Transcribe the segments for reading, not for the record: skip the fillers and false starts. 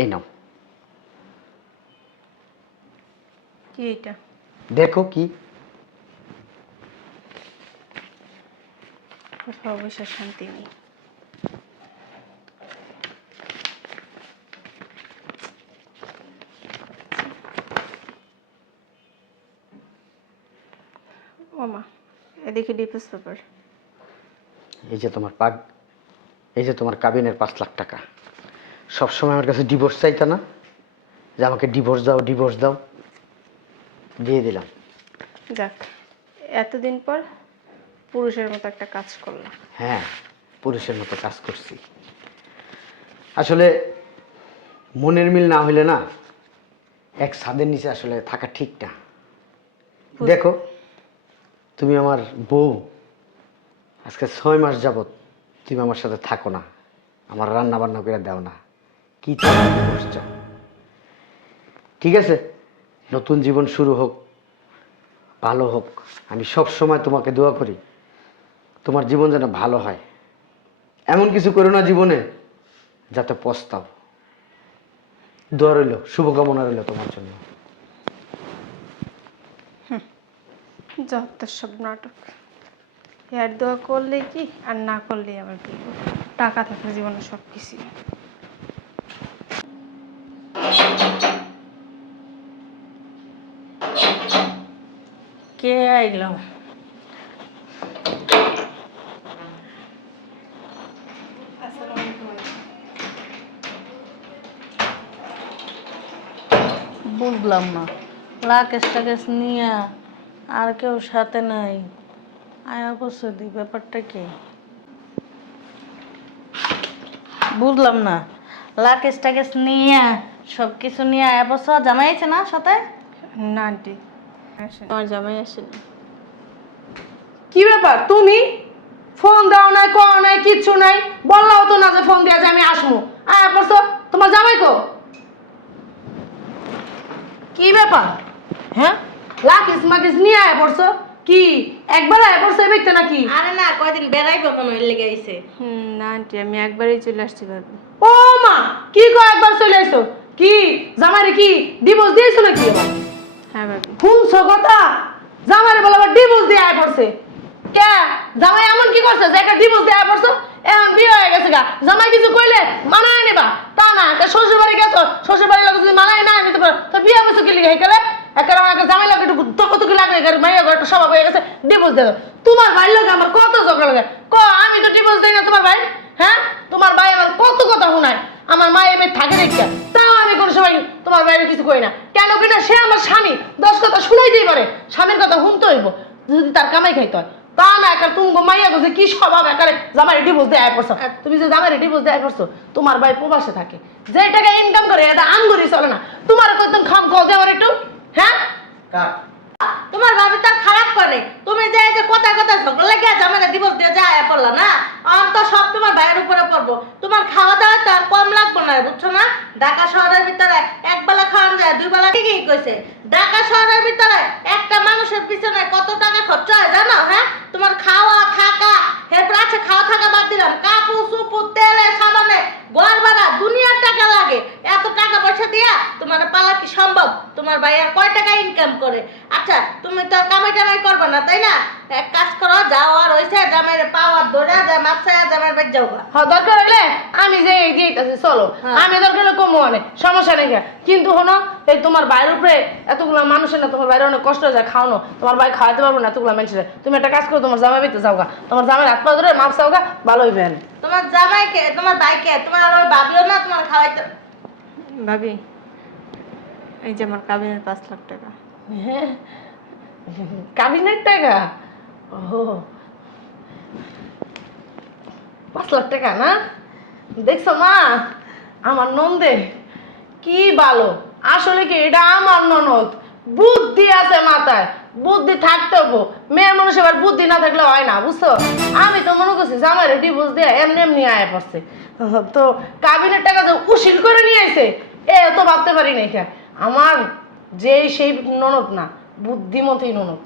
এই নাও। কি এটা? দেখো কি। কোথাও বসে শান্তি নেই। ওমা, এদিকে ডিভোর্স পেপার। এই যে তোমার এই যে তোমার কাবিনের 5 লাখ টাকা। সবসময় আমার কাছে ডিভোর্স চাইতা না, যে আমাকে ডিভোর্স দাও ডিভোর্স দাও, দিয়ে দিলাম। যাক, এতদিন পর পুরুষের মতো একটা কাজ করলাম। হ্যাঁ, পুরুষের মতো কাজ করছি। আসলে মনের মিল না হইলে না, এক ছাদের নিচে আসলে থাকা ঠিক না। দেখো, তুমি আমার বউ, আজকে 6 মাস যাবত তুমি আমার সাথে থাকো না, আমার রান্না বান্না করে দাও না, কি করছো? ঠিক আছে, নতুন জীবন শুরু হোক, ভালো হোক। আমি সব সময় তোমাকে দোয়া করি তোমার জীবন যেন ভালো হয়। এমন কিছু করো না জীবনে যাতে পস্তাও। দোয়া রইল, শুভকামনা রইল তোমার জন্য। যত সব নাটক। এর দোয়া করলে কি আর না করলে আমার কি? টাকা থাকলে জীবনে সব কিছুই। কে আইলো? বুঝলাম না, লাকেশ টাকেশ নিয়া আর কেউ সাথে নাই, আয়া বসে দি, ব্যাপারটা কি? বুঝলাম না, লাকেশ টাকেশ নিয়া সব কিছু নিয়ে আয়া বসো, জামাই আছে না সাথে? না আন্টি, আমার জামাই আসেনি। কি ব্যাপার? তুমি ফোন দাও নাই, কও নাই, কিচ্ছু নাই, বললাও তো না যে ফোন দিয়া যে আমি আসবো। আয়া পড়ছো, তোমার জামাই কো? কি ব্যাপার? হ্যাঁ, লাকিস মাকিস নিয়ে আয়া পড়ছো? কি একবার আয়া পড়ছো এই ব্যক্তি নাকি? আরে না, কয়দিন বেড়াইবো মনে হয় লেগে আইছে। না আন্টি, আমি একবারই চলে আসছি ভাবি। ও মা, কি কো একবার চলে আইছো? কি জামাইরে কি ডিভোর্স দিয়েছো নাকি? হ্যাঁ ভাবি। শুনছো কথা? জামাইরে বলে আবার ডিভোর্স দিয়ে আয়া পড়ছে। কে জামাই এমন কি করছে যে একটা ডিভোর্স দিয়ে আয়া পড়ছো? এখন বিয়ে হয়ে গেছে গা, জামাই কিছু কইলে মানায় নেবা তা না। একটা শ্বশুর বাড়ি গেছো, শ্বশুর বাড়ির লোক যদি মানায় না নিতে পারো তো বিয়ে বসে কি লিখে গেলে একটা জামাই লোক একটু তকতকি লাগে, মাইয়া একটা স্বভাব হয়ে গেছে, ডিভোর্স দিয়ে দাও। তোমার ভাই লোক আমার কত ঝগড়া লাগে, আমি তো ডিভোর্স দিই না তোমার ভাই। হ্যাঁ, তোমার ভাই আমার কত কথা শোনায়, আমার মা এমনি থাকে দেখিয়া, তাও আমি কোনো সময় তোমার বাইরে কিছু করি না। কেন কিনা সে আমার স্বামী, 10 কথা শুনাইতেই পারে, স্বামীর কথা শুনতে হইব যদি তার কামাই খাইতে হয়। তা না একটা তুমি মাইয়া গেছে কি স্বভাব, একারে জামাই ডিভোর্স দিয়ে আয় পড়ছো। তুমি যে জামাই ডিভোর্স দিয়ে আয় পড়ছো, তোমার ভাই প্রবাসে থাকে, যে টাকা ইনকাম করে এটা আমগরি চলে না। তোমার কত খাম খাও দে আমার একটু। হ্যাঁ, তোমার ভাবি তার খারাপ করে, তুমি যে এই যে কথা কথা ঝগড়া লাগে জামাইকে ডিভোর্স দিয়ে যায় পড়লা না, আর তো সব তোমার ভাইয়ের উপরে পড়বো। তোমার খাওয়া দাওয়া তো আর কম লাগবে না, বুঝছো না? ঢাকা শহরের ভিতরে এক বেলা খাওয়ান যায়, 2 বেলা ঠিকই কইছে। ঢাকা শহরের ভিতরে একটা মানুষের পিছনে কত টাকা খরচ হয় জানো? হ্যাঁ, তোমার খাওয়া থাকা, এরপর আছে খাওয়া থাকা বাদ দিলাম, কাপড় চোপড়, তেলে সাবানে, ঘর ভাড়া, দুনিয়ার টাকা লাগে। এত টাকা পয়সা দিয়া তোমার পালা কি সম্ভব? তোমার ভাই আর কয় টাকা ইনকাম করে? আচ্ছা, তুমি তো কামাই টামাই করবে না, তাই না? এক কাজ করো, যাও আর হইছে জামাইরে পাওয়ার ধরে যায় মাপসায়া জামাইর বাড়ি যাও গা। হ্যাঁ, দরকার হইলে আমি যে দিয়েছি চলো, আমি দরকার হলে কমো অনেক সমস্যা নেই। কিন্তু হনো এই তোমার বাইরের উপরে এতগুলো মানুষের না, তোমার বাইরে অনেক কষ্ট হয়ে যায় খাওয়ানো, তোমার ভাই খাওয়াতে পারবো না এতগুলো মানুষের। তুমি একটা কাজ করো, তোমার জামাই বাড়িতে যাও গা, তোমার জামাই হাত পা ধরে মাপ চাও গা, ভালো হইবে। তোমার জামাইকে, তোমার ভাইকে, তোমার আর ওই ভাবিও না তোমার খাওয়াইতে। ভাবি, এই যে আমার কাবিনের 5 লাখ টাকা। হ্যাঁ, কাবিনের টাকা? ও, 5 লাখ টাকা না? দেখছো মা, আমার নন্দে কি ভালো। আসলে কি এটা আমার ননদ, বুদ্ধি আছে মাথায়, বুদ্ধি থাকতে হবো। মেয়ে মানুষ এবার বুদ্ধি না থাকলে হয় না, বুঝছো? আমি তো মনে করছি জামাই ডিভোর্স দিয়ে এমনি এমনি আয়া পড়ছে, তো কাবিনের টাকা যে উশিল করে নিয়ে আসে এ তো ভাবতে পারি না। আমার যে সেই ননদ না, বুদ্ধিমতী ননদ।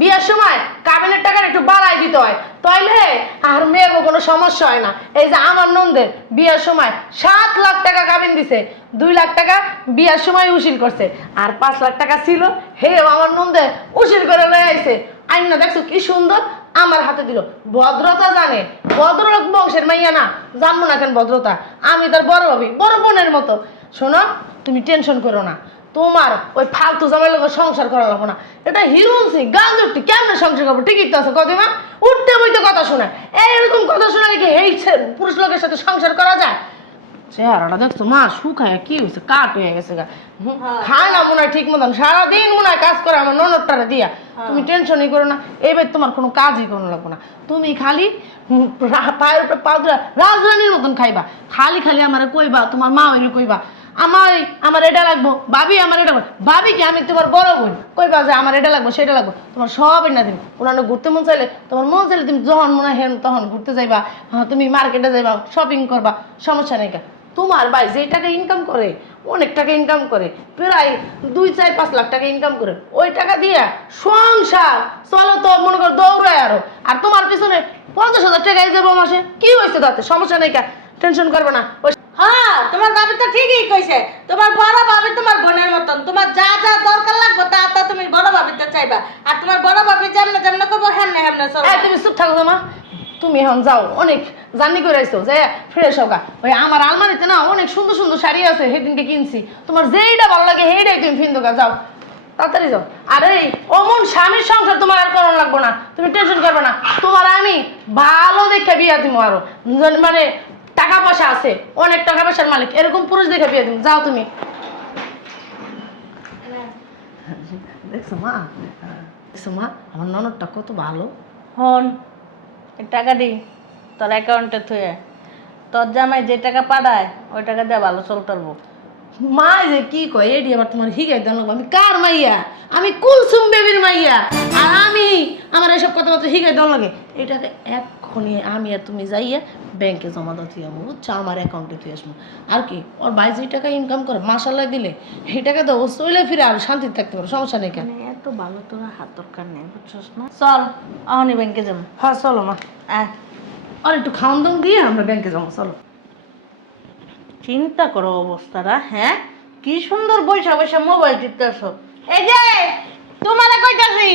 বিয়ের সময় কাবিনের টাকার একটু বাড়াই দিতে হয়, তাইলে আর মেয়ের কোনো সমস্যা হয় না। এই যে আমার ননদের বিয়ের সময় 7 লাখ টাকা কাবিন দিছে, 2 লাখ টাকা বিয়ের সময় উসিল করছে, আর 5 লাখ টাকা ছিল হে আমার নন্দে উসিল করে লয়ে আইছে। আইনা দেখছো কি সুন্দর আমার হাতে দিল। ভদ্রতা জানে, ভদ্রলোক বংশের মাইয়া না, জানবো না কেন ভদ্রতা? আমি তার বড় ভাবি, বড় বোনের মতো। শোনো, তুমি টেনশন করো না, তোমার ওই ফালতু জামাই লোক সংসার করা লাগবো না। এটা হিরোইনসি গান উঠতে কেমনে সংসার করবো? ঠিকই তো আছে কদিমা, উঠতে বইতে কথা শোনায়। এইরকম কথা শোনালে কি এই পুরুষ লোকের সাথে সংসার করা যায়? চেহারাটা দেখছো মা, শুকায় কি হয়েছে, কাঠ হয়ে গেছে গা। খায় না মনে হয় ঠিক মতন, সারাদিন মনে হয় কাজ করে আমার ননদটারে দিয়া। তুমি টেনশনই করো না, এইবার তোমার কোনো কাজই কোনো লাগবো না। তুমি খালি পায়ের উপরে পা ধরে রাজরানীর মতন খাইবা। খালি খালি আমারে কইবা, তোমার মা ওইরে কইবা আমার এটা লাগবো, ভাবি আমার এটা লাগবো। ভাবি কি আমি তোমার বড় বোন, কইবা যে আমার এটা লাগবো সেটা লাগবো, তোমার সব এনে দিন। ওনারা ঘুরতে মন চাইলে, তোমার মন চাইলে তুমি যখন মনে হয় তখন ঘুরতে যাইবা, তুমি মার্কেটে যাইবা, শপিং করবা, সমস্যা নেই। তোমার ভাই যে টাকা ইনকাম করে, অনেক টাকা ইনকাম করে, প্রায় 2-4-5 লাখ টাকা ইনকাম করে, ওই টাকা দিয়ে সংসার চলো তো মনে করো দৌড়ায় আরো। আর তোমার পিছনে 50,000 টাকা যাবো মাসে, কি হয়েছে তাতে? সমস্যা নেই, টেনশন করবে না। হ্যাঁ, তোমার ভাবি তো ঠিকই কইছে, তোমার বড় ভাবি তোমার বোনের মতন, তোমার যা যা দরকার লাগবে তা তা তুমি বড় ভাবিতে চাইবা, আর তোমার বড় ভাবি যেমনে যেমনে করবো হেমনে হেমনে চলবে। তুমি চুপ থাকো মা, তুমি এখন যাও, অনেক জার্নি করে আসছো, যে ফ্রেশ হোক। ওই আমার আলমারিতে না অনেক সুন্দর সুন্দর শাড়ি আছে, সেদিনকে কিনছি, তোমার যেইটা ভালো লাগে সেইটাই তুমি ফিন্দোকা যাও, তাড়াতাড়ি যাও। আর এই অমন স্বামীর সংসার তোমার আর করানো লাগবো না, তুমি টেনশন করবে না। তোমার আমি ভালো দেখে বিয়া দিব, আরো মানে টাকা পয়সা আছে, অনেক টাকা পয়সার মালিক, এরকম পুরুষ দেখে বিয়ে দিব। যাও তুমি। দেখছো মা, দেখছো মা আমার ননদটা কত ভালো। হন, এই টাকা দি তোর অ্যাকাউন্টে থুয়ে, তোর জামাই যে টাকা পাঠায় ওই টাকা দিয়ে ভালো চলতে পারবো। মা যে কি কয় এডি আবার তোমার হিগাই দেন, আমি কার মাইয়া? আমি কুলসুম বেবির মাইয়া, আর আমি আমার এসব কথাবার্তা হিগাই দেন লাগে। এটাকে এক্ষুনি আমি আর তুমি যাইয়া ব্যাংকে জমা দাও, তুই আমার বুঝছো, আমার অ্যাকাউন্টে তুই আসবো। আর কি ওর ভাই যে টাকা ইনকাম করে মাসাল্লাহ দিলে, এই টাকা তো ও চলে ফিরে আর শান্তিতে থাকতে পারো, সমস্যা নেই। কেন এত ভালো তোর হাত দরকার নেই, বুঝছস না? চল অহনি ব্যাংকে যাবো। হ্যাঁ চলো মা, আর একটু খাওয়ান দাম দিয়ে আমরা ব্যাংকে যাবো, চলো। চিন্তা করো অবস্থাটা, হ্যাঁ কি সুন্দর বৈশা বৈশা মোবাইল টিপতেছ। এই যে তোমারে কইতাছি,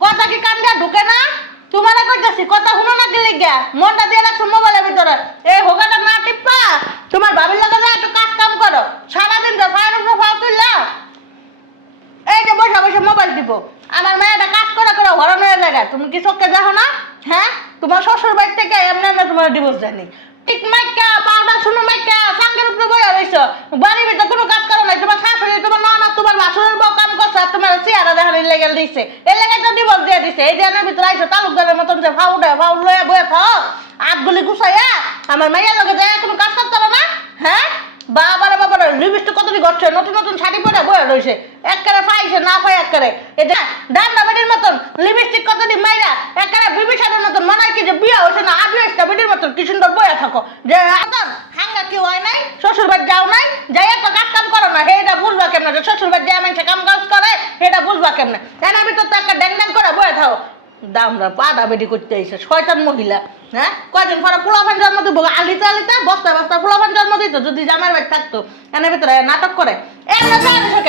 কথা কি কান্দা ঢুকে না? তোমারে কইতাছি কথা শুনো না, কি লিগা মনটা দিয়ে রাখছো মোবাইলের ভিতরে? এই হোগাটা না টিপা তোমার ভাবির লাগে যা একটু কাজ কাম করো, সারাদিন তো ফায়ার উপর ফাও তুললা, এই যে বৈশা বৈশা মোবাইল টিপো। আমার মেয়েটা কাজ করে করে হরণ হয়ে যায়, তুমি কি চোখে দেখো না? হ্যাঁ, তোমার শ্বশুর বাড়ি থেকে এমনি এমনি তোমার ডিভোর্স দেয়নি। ঠিক মাইকা পাউডার শুনো মাইকা সাঙ্গের উপরে বইয়া রইছো, বাড়ির ভিতরে কোনো কাজ করো নাই। তোমার শাশুড়ি, তোমার নানা, তোমার বাসুরের বউ কাম করছে, আর তোমার চেহারা দেখানোর লেগে দিচ্ছে, এর লেগে একটা ডিভোর্স দিয়ে দিচ্ছে। এই যে এর ভিতরে আইসো তালুকদারের মতন যে ফাউল লয়ে বয়ে থাও, আটগুলি গুছাইয়া আমার মাইয়ার লগে যায় কোনো কাজ করতে হবে না। হ্যাঁ, বাবার বাবার লিপস্টিক কতটি ঘটছে, নতুন নতুন শাড়ি পরে বয়ে রয়েছে, একবারে পাইছে না পাই একবারে। এটা ডান্ডা বেটির মতন লিপস্টিক কতটি মাইরা একবারে বিবিসারের মতন মনে হয় কি যে বিয়ে হয়েছে না, আবিও একটা বেটির মতন কি সুন্দর বয়ে থাকো। যে হাঙ্গা কি হয় নাই, শ্বশুর বাড়ি যাও নাই, যাই একটা কাজ কাম করো না, এটা বুঝবা কেমনে যে শ্বশুর বাড়ি যায় মানুষে কাম কাজ করে, এটা বুঝবা কেমনে? এনার ভিতর তো একটা ড্যাং ড্যাং করে বয়ে থাকো। দামরা পাড়া বেটি করতে আইসে শয়তান মহিলা। হ্যাঁ, কয়দিন পরে পোলাপান জন্ম দিব, আলিতে আলিতে বস্তা বস্তা পোলাপান জন্ম দিত যদি জামাই বাড়ি থাকতো। এনের ভিতরে নাটক করে এমনি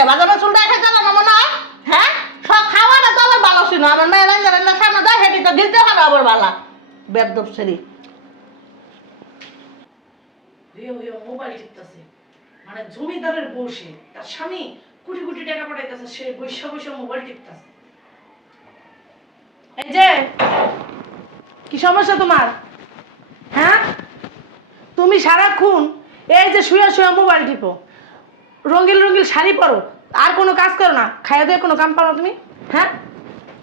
বাজানো চুলটা এসে চালানো মনে হয়। হ্যাঁ, সব খাওয়াটা তো আবার ভালো ছিল, আমার মেয়ের রান্না সামনে দেয় হেঁটি তো গিলতে হবে আবার ভালা বেদব সেরি। মোবাইল টিপতেছে, মানে জমিদারের বসে তার স্বামী কোটি কোটি টাকা পাঠাইতেছে, সে বৈশা বৈশা মোবাইল টিপতেছে। এই যে কি সমস্যা তোমার? হ্যাঁ, তুমি সারাক্ষণ এই যে শুয়ে শুয়ে মোবাইল টিপো, রঙিল রঙিল শাড়ি পরো, আর কোনো কাজ করো না, খাইয়া দিয়ে কোনো কাম পারো না তুমি? হ্যাঁ,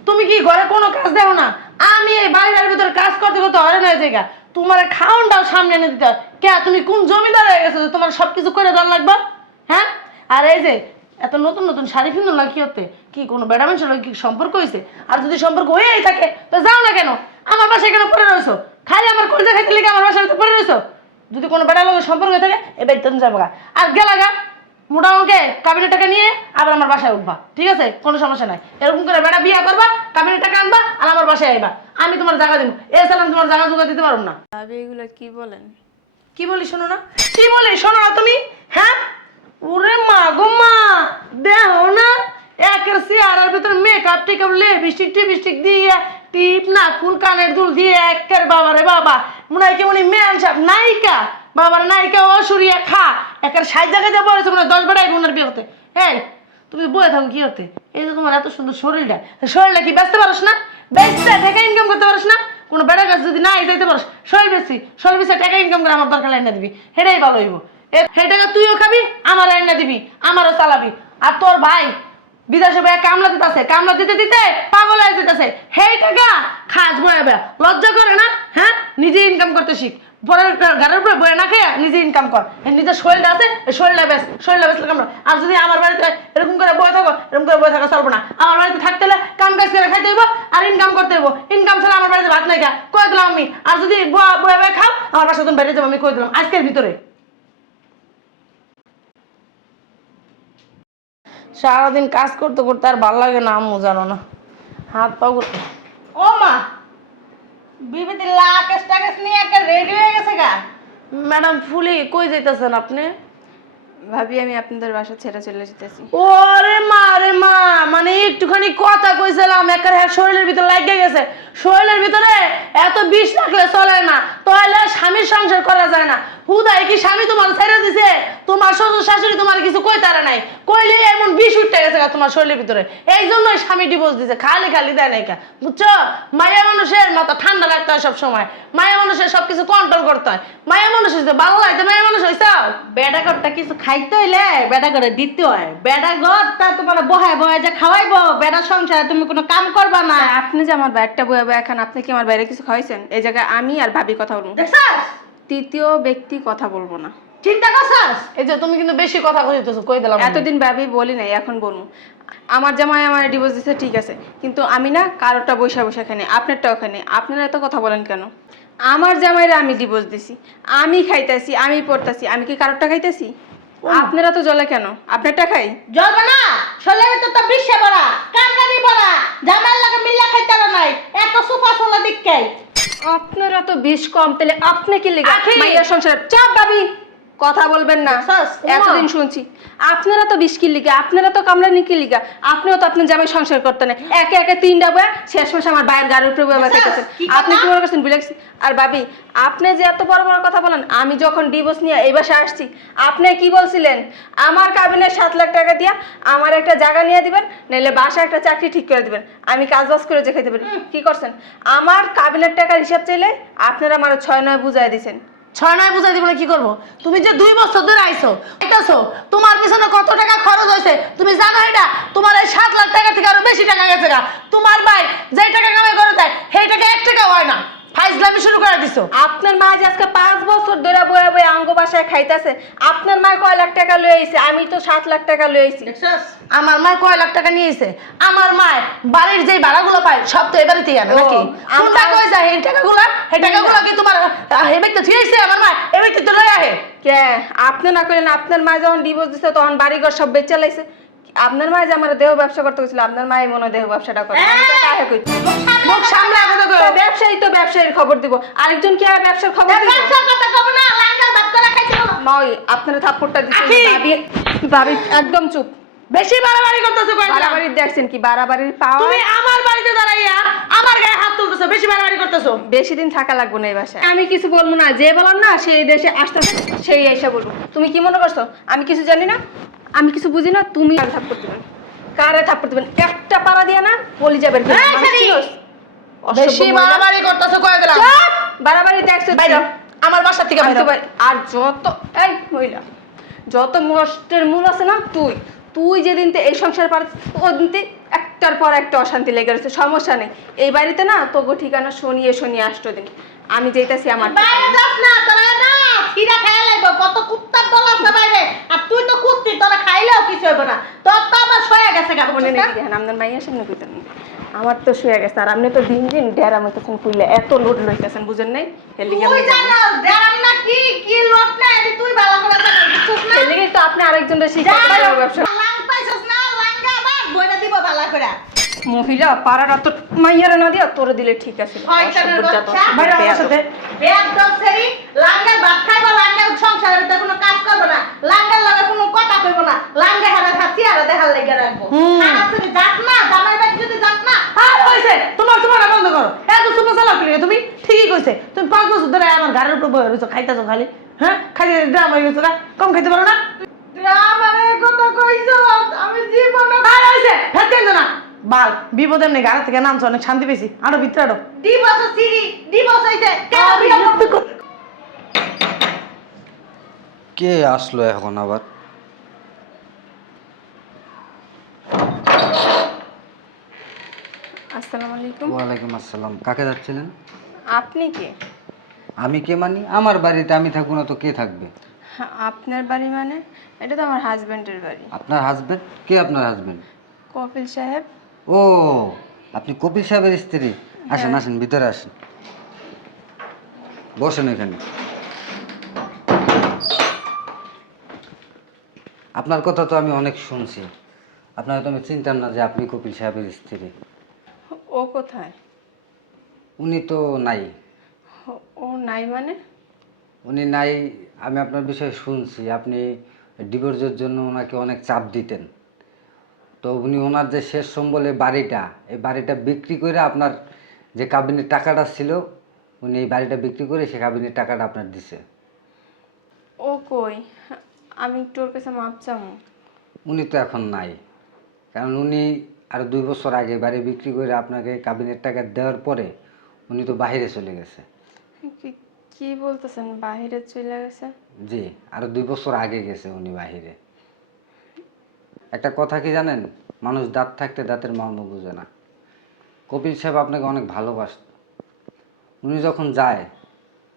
তুমি কি ঘরে কোনো কাজ দেও না? আমি এই বাড়ির ভিতরে কাজ করতে করতে হরে না জায়গা, তোমার খাওয়ানটাও সামনে এনে দিতে হয়। কে তুমি কোন জমিদার হয়ে গেছো যে তোমার সবকিছু করে দেওয়ার লাগবে? হ্যাঁ, আর এই যে এত নতুন নতুন শাড়ি কিনুন না, কি হতে কি কোনো বেড়া মানুষের কি সম্পর্ক হয়েছে? আর যদি সম্পর্ক হয়েই থাকে তো যাও না কেন, আমার বাসায় কেন পড়ে রয়েছো? খালি আমার কলজা খাইতে লেগে আমার বাসায় পড়ে রয়েছো। যদি কোনো বেড়া লোকের সম্পর্ক হয়ে থাকে এবার তুমি যাবো আর গেলাগা, মোটা অঙ্কে কাবিনের টাকা নিয়ে আবার আমার বাসায় উঠবা, ঠিক আছে? কোনো সমস্যা নাই। এরকম করে বেটা বিয়া করবা, কাবিনের টাকা আনবা আর আমার বাসায় আইবা, আমি তোমার জায়গা দিব। এ সালাম তোমার জায়গা জোগা দিতে পারব না। ভাবি এগুলো কি বলেন? কি বলি শোনো না, কি বলি শোনো না তুমি? হ্যাঁ, ওরে মা গো মা, দেহ না একের চেয়ারের ভিতর মেকআপ টেকআপ লিপস্টিক দিয়ে টিপ না ফুল কানের দুল দিয়ে একের বাবারে বাবা মনে হয় কেমন মেন সাপ নায়িকা, বাবার নায়িকা অসুরিয়া খা একের 60 জায়গায় যা বলেছে মনে হয় 10 বেটাই বোনের বিয়ে হতে। এই তুমি বয়ে থাকো কি হতে? এই যে তোমার এত সুন্দর শরীরটা কি বেচতে পারস না? বেচতে টাকা ইনকাম করতে পারস না? কোনো বেড়া গাছ যদি না যাইতে পারস, শরীর বেশি টাকা ইনকাম করে আমার দরকার লাইন দিবি, সেটাই ভালো হইব। সেই টাকা তুইও খাবি, আমার লাইন দিবি, আমারও চালাবি। আর তোর ভাই বিদেশে ভাই কামলা দিতেছে, কামলা দিতে দিতে পাগল হয়ে যেতেছে, সেই টাকা খাস বয়ে লজ্জা করে না? হ্যাঁ, নিজে ইনকাম করতে শিখ, পরের ঘরের উপরে বয়ে না খেয়ে নিজে ইনকাম কর। নিজের শরীরটা আছে, শরীরটা বেশ কামড়া। আর যদি আমার বাড়িতে এরকম করে বয়ে থাকো, এরকম করে বয়ে থাকা চলবো না। আমার বাড়িতে থাকতে হলে কাম কাজ করে খাইতে হইব আর ইনকাম করতে হইব। ইনকাম ছাড়া আমার বাড়িতে ভাত নাই খা কয়ে দিলাম আমি। আর যদি বয়ে খাও, আমার বাসা তুমি বেরিয়ে যাবো, আমি কয়ে দিলাম আজকের ভিতরে। সারাদিন কাজ করতে করতে আর ভালো লাগে না আম্মু, জানো না, হাত পা করতে। ও মা, বিবিতে লাকেশ টাকেশ নিয়ে একটা রেডি হয়ে গেছে গা। ম্যাডাম ফুলি কই যাইতেছেন আপনি? ভাবি আমি আপনাদের বাসা ছেড়ে চলে যেতেছি। ওরে মা রে মা, মানে একটুখানি কথা কইছিলাম একার শরীরের ভিতরে লাগে গেছে। শরীরের ভিতরে এত বিষ রাখলে চলে না, তাহলে স্বামীর সংসার করা যায় না। হুদাই কি স্বামী তোমার ছেড়ে দিছে? তোমার শ্বশুর শাশুড়ি তোমার কিছু কইতারে নাই, কইলে এমন বিষ উঠতে গেছে তোমার শরীরের ভিতরে, এই জন্যই স্বামী ডিভোর্স দিছে। খালি খালি দেয় নাই কা, বুঝছো? মায়া মানুষের মাথা ঠান্ডা রাখতে হয় সবসময়, মায়া মানুষের সবকিছু কন্ট্রোল করতে হয়। মায়া মানুষ হইতে ভালো লাগতে, মায়া মানুষ হইছাও। বেটা ঘরটা কিছু খাইতে হইলে বেটা ঘরে দিতে হয়। বেটা ঘরটা তোমার বহায় বহায় যে খাওয়াইবো, বেটা সংসারে তুমি কোনো কাম করবা না। আপনি যে আমার বাইরটা বয়ে বয়ে এখন আপনি কি আমার বাইরে কিছু খাওয়াইছেন? এই জায়গায় আমি আর ভাবি কথা বলবো, দেখছাস? তৃতীয় ব্যক্তি কথা বলবো না। চিন্তা করছাস? এই যে তুমি কিন্তু বেশি কথা কইতেছো, কই দিলাম। এতদিন ভাবি বলি নাই, এখন বলবো। আমার জামাই আমার ডিভোর্স দিচ্ছে ঠিক আছে, কিন্তু আমি না কারোটা বসে বসে খাই, আপনারটাও খাই। আপনারা এত কথা বলেন কেন? আমার জামাইরা আমি ডিভোর্স দিছি, আমি খাইতেছি, আমি পড়তেছি, আমি কি কারোরটা খাইতেছি? আপনারা তো জ্বলে কেন? আপনারটা খাই জ্বলবে না? শরীরের তো বিশ্বে ভরা, কামড়ানি ভরা, জামার লাগে মিলা খাইতে পারো নাই, এত সুফা সোলা দিককাই। আপনারা তো বিষ কম, তাহলে আপনি কি লিগা আখি! মাইয়ার সংসার? চাপ ভাবি, কথা বলবেন না। দেখছস? এতদিন শুনছি আপনারা তো বিষ কি লিগা, আপনারা তো কামড়ানি কি লিগা, আপনিও তো আপনার জামাই সংসার করতে না, একে একে 3টা বয়া শেষ মাসে আমার ভাইয়ের গাড়ির উপরে বয়া খাইতেছেন। কি কথা? আপনি কি মনে করছেন বুঝে গেছেন? আর ভাবি আপনি যে এত বড় বড় কথা বলেন, আমি যখন ডিভোর্স নিয়ে এই বাসায় আসছি আপনি কি বলছিলেন? আমার কাবিনের 7 লাখ টাকা দিয়া আমার একটা জায়গা নিয়ে দিবেন, নাইলে বাসায় একটা চাকরি ঠিক করে দিবেন, আমি কাজ বাজ করে যে খাইতে পারি। কি করছেন? আমার কাবিনের টাকার হিসাব চাইলে আপনারা আমার 6-9 বুঝাই দিয়েছেন। 6-9 বুঝাই দিব না, কি করবো? তুমি যে 2 বছর ধরে আইছো আইতাছো, তোমার পিছনে কত টাকা খরচ হয়েছে তুমি জানো? এটা তোমার এই 7 লাখ টাকা থেকে আরো বেশি টাকা গেছে গা। তোমার ভাই যে টাকা কামাই করে দেয় সেই টাকা 1 টাকা হয় না, ফাইজলামি শুরু করে দিছো। আপনার মা যে আজকে 5 বছর ধরে বয়ে বয়ে আঙ্গ বাসায় খাইতেছে, আপনার মা কয় লাখ টাকা লয়ে আইছে? আমি তো 7 লাখ টাকা লয়ে আইছি। দেখছাস? আমার মা কয় লাখ টাকা নিয়েছে? আমার মা বাড়ির যে ভাড়াগুলো পায় সব তো এবারেতেই আনে নাকি? কোন টাকা হয়ে যায় এই টাকাগুলো? এই টাকাগুলো কি তোমার এই ব্যক্তি থিয়েছে? আমার মা এই ব্যক্তি তো লয়ে আহে। কে আপনি না কইলেন আপনার মা যখন ডিভোর্স দিছে তখন বাড়িঘর সব বেচে লাইছে? আপনার মা যে আমার দেহ ব্যবসা করতে গেছিল, আপনার মাই মনে হয় দেহ ব্যবসাটা করে। আমি তো কাহে কইছি মুখ সামলা কথা কই। ব্যবসায়ী তো ব্যবসায়ীর খবর দিব, আরেকজন কি আর ব্যবসার খবর দিব? ব্যবসার কথা কব না, লাঙ্গা ভাত করে খাইতে হবে। নয় আপনারা থাপ্পড়টা দিছেন। আখি! ভাবি ভাবি একদম চুপ। বেশি বাড়াবাড়ি করতেছো কই? বাড়াবাড়ি দেখছেন কি? বাড়াবাড়ির পাওয়া তুমি আমার বাড়িতে দাঁড়াইয়া আমার গায়ে হাত তুলতেছো, বেশি বাড়াবাড়ি করতেছো। বেশি দিন থাকা লাগবে না এই বাসায়। আমি কিছু বলবো না, যে বলার না সেই দেশে আসতে সেই এসে বলবো। তুমি কি মনে করছো আমি কিছু জানি না, আমি কিছু বুঝি না? তুমি কারে থাপ্পড় দিবেন, কারে থাপ্পড় দিবেন? একটা পাড়া দিয়া না বলি যাবেন। বেশি বাড়াবাড়ি করতেছো কই দিলাম। বাড়াবাড়ি দেখছো? বাইরে আমার বাসা থেকে আমি তো বাইরে। আর যত এই মহিলা যত নষ্টের মূল আছে না তুই, তুই যেদিন এই সংসার পার ওদিন একটার পর একটা অশান্তি লেগে গেছে। সমস্যা নেই, এই বাড়িতে না তোকে ঠিকানা শনিয়ে শনিয়ে আসতো দিন আমি যেতেছি আমার। বাইরে যাস না, তোরা না খিরা খাইয়া লাগবে, কত কুত্তার দল আছে বাইরে। আর তুই তো কুত্তি, তোরা খাইলেও কিছু হইব না। তোর তো আবার সয়ে গেছে গা, মনে বুঝছিস নেই না? দেখেন আপনার মাইয়া সামনে কইতেন আমার তো শুয়ে গেছে, আর আপনি তো দিন দিন ডেরা মইতেছেন কইলে এত লোড লইতেছেন, বুঝেন নাই? তুই জানো দেরাম না কি কি লোট না, এটি তুই ভালো করে জানিস, বুঝছিস না? তো আপনি আরেকজনের শিক্ষা মহিলা পাড়াটা তোর মাইয়ারে না দিয়া তোরে দিলে ঠিক আছে শয়তানের বাচ্চা। বাইরে আমার সাথে বেয়াদব সেরি, লাঙ্গের ভাত খাইবো, লাঙ্গের সংসারের ভিতরে কোনো কাজ করবো না, লাঙ্গের লগে কোনো কথা কইবো না, লাঙ্গে হারা খাসি আর দেখার লাগা রাখবো। আর যদি যাস না, জামাই বাড়ি যদি যাস না, আর কইছে তোমার বন্ধ করো। এত সুপার চালাক কি তুমি? ঠিকই কইছে। তুমি 5 বছর ধরে আমার গাড়ির উপর বসে রইছো, খাইতাছো খালি। হ্যাঁ, খালি ড্রামা হয়ে গেছো, কম খাইতে পারো না? আমার এই কথা কইছো, আমি জীবনে আর হইছে, ফেলতেন না। বাল বিপদে এমনি গাড়ি থেকে নামছো, অনেক শান্তি পেয়েছি। আরো ভিতরে আরো ডিভোর্স সিরি, ডিভোর্স হইছে, কেন বিয়ে করবো? কে আসলো এখন আবার? আসসালামু আলাইকুম। ওয়ালাইকুম আসসালাম। কাকে যাচ্ছিলেন? আপনি কে? আমি কে মানি? আমার বাড়িতে আমি থাকবো না তো কে থাকবে? আপনার বাড়ি মানে? এটা তো আমার হাজবেন্ডের বাড়ি। আপনার হাজবেন্ড? কে আপনার হাজবেন্ড? কপিল সাহেব। ও, আপনি কপিল সাহেবের স্ত্রী? আসেন আসেন, ভিতরে আসেন, বসেন এখানে। আপনার কথা তো আমি অনেক শুনছি। আপনারা তো আমি চিনতাম না যে আপনি কপিল সাহেবের স্ত্রী। ও কোথায়? উনি তো নাই। ও নাই মানে? উনি নাই, আমি আপনার বিষয়ে শুনছি আপনি ডিভোর্সের জন্য ওনাকে অনেক চাপ দিতেন। তো উনি ওনার যে শেষ সম্বলে বাড়িটা, এই বাড়িটা বিক্রি করে আপনার যে কাবিনের টাকাটা ছিল, উনি এই বাড়িটা বিক্রি করে সে কাবিনের টাকাটা আপনার দিছে। ও কই? আমি একটু ওর কাছে মাপ চামু। উনি তো এখন নাই, কারণ উনি আর 2 বছর আগে বাড়ি বিক্রি করে আপনাকে কাবিনের টাকা দেওয়ার পরে উনি তো বাইরে চলে গেছে। কি বলতেছেন? বাইরে চলে গেছে? জি, আর 2 বছর আগে গেছে উনি বাইরে। একটা কথা কি জানেন, মানুষ দাঁত থাকতে দাঁতের মর্ম বোঝে না। কপিল সাহেব আপনাকে অনেক ভালোবাসত। উনি যখন যায়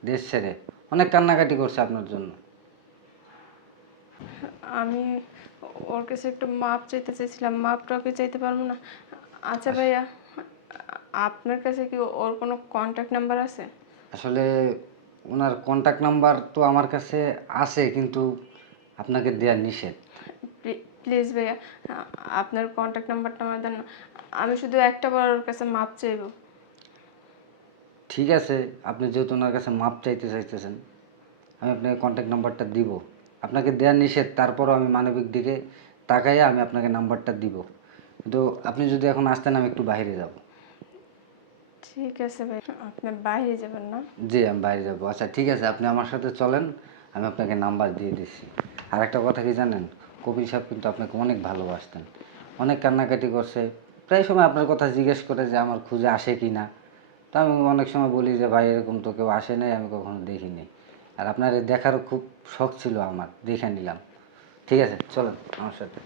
দেশ ছেড়ে, অনেক কান্নাকাটি করছে আপনার জন্য। আমি ওর কাছে একটু মাপ চাইতে চাইছিলাম, মাপটা ওকে চাইতে পারবো না। আচ্ছা ভাইয়া, আপনার কাছে কি ওর কোনো কন্ট্যাক্ট নাম্বার আছে? আসলে ওনার কন্টাক্ট নাম্বার তো আমার কাছে আছে, কিন্তু আপনাকে দেওয়া নিষেধ। প্লিজ ভাইয়া, আপনার কন্ট্যাক্ট নাম্বারটা আমার দেন না। আমি শুধু একটা বার ওর কাছে মাপ চাইবো। ঠিক আছে, আপনি যেহেতু ওনার কাছে মাপ চাইতেছেন, আমি আপনাকে কন্ট্যাক্ট নাম্বারটা দিব। আপনাকে দেওয়া নিষেধ, তারপরও আমি মানবিক দিকে তাকাইয়া আমি আপনাকে নাম্বারটা দিব। কিন্তু আপনি যদি এখন আসতেন, আমি একটু বাইরে যাব। ঠিক আছে ভাই, আপনি বাইরে যাবেন না? জি, আমি বাইরে যাব। আচ্ছা ঠিক আছে, আপনি আমার সাথে চলেন, আমি আপনাকে নাম্বার দিয়ে দিচ্ছি। আর একটা কথা কি জানেন, কপিল সাহেব কিন্তু আপনাকে অনেক ভালোবাসতেন, অনেক কান্নাকাটি করছে। প্রায় সময় আপনার কথা জিজ্ঞেস করে যে আমার খুঁজে আসে কি না। তো আমি অনেক সময় বলি যে ভাই এরকম তো কেউ আসে নাই, আমি কখনো দেখিনি। আর আপনার দেখারও খুব শখ ছিল আমার, দেখে নিলাম। ঠিক আছে, চলেন আমার সাথে।